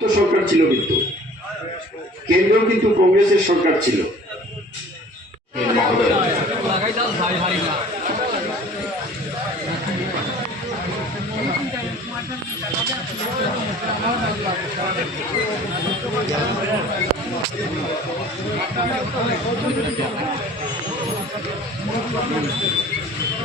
সরকার ছিল কিন্তু। কেন্দ্র কিন্তু কংগ্রেসের সরকার ছিল। মহোদয়।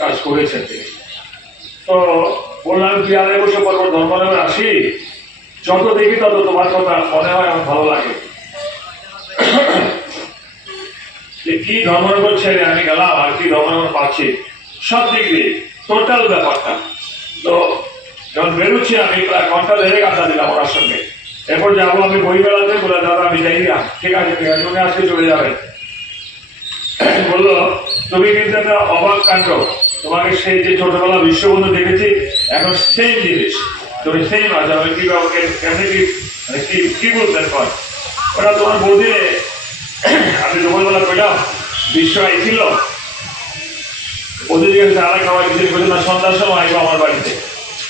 কাজ করেছেন তিনি। তো বললাম কি আড়াই বছর পর পর ধর্ম নামে আসি। যত দেখি তত তোমার কথা মনে হয় আমার ভালো লাগে। যে কি ধর্মনগর ছেড়ে আমি গেলাম আর কি ধর্মনগর পাচ্ছি। সব দিক দিয়ে টোটাল ব্যাপারটা। তো যখন বেরোচ্ছি, আমি প্রায় ঘণ্টা দেড়েক আড্ডা দিলাম ওনার সঙ্গে। এরপর যাব আমি বই বেড়াতে বলে, দাদা, আমি যাই না। ঠিক আছে ঠিক আছে, উনি আজকে চলে যাবেন। বলল, তুমি কিন্তু একটা অবাক কাণ্ড। তোমাকে সেই যে ছোটবেলা বিশ্ববন্ধু দেখেছি, এখন সেম জিনিস। তুমি সেম আছে আমি কি ভাবো কেমনি কি মানে কি কি বলতেন কর ওটা তোমার বৌদিরে আমি দুপুরবেলা পেলাম বিশ্ব আইছিল। ওদের দিকে তারা খাওয়া কিছু বলছে না? সন্ধ্যার সময় আইবো আমার বাড়িতে।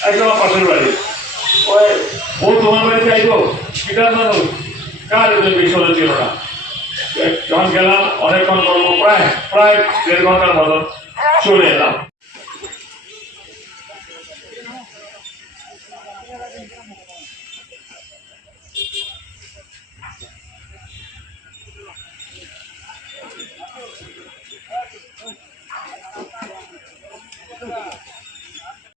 একদম আমার পাশের বাড়ি। ও তোমার বাড়িতে আইবো? সেটা কার বিশ্ব ছিল না? যখন গেলাম অনেকক্ষণ করব প্রায় প্রায় দেড় ঘণ্টার মতন চলে এলাম।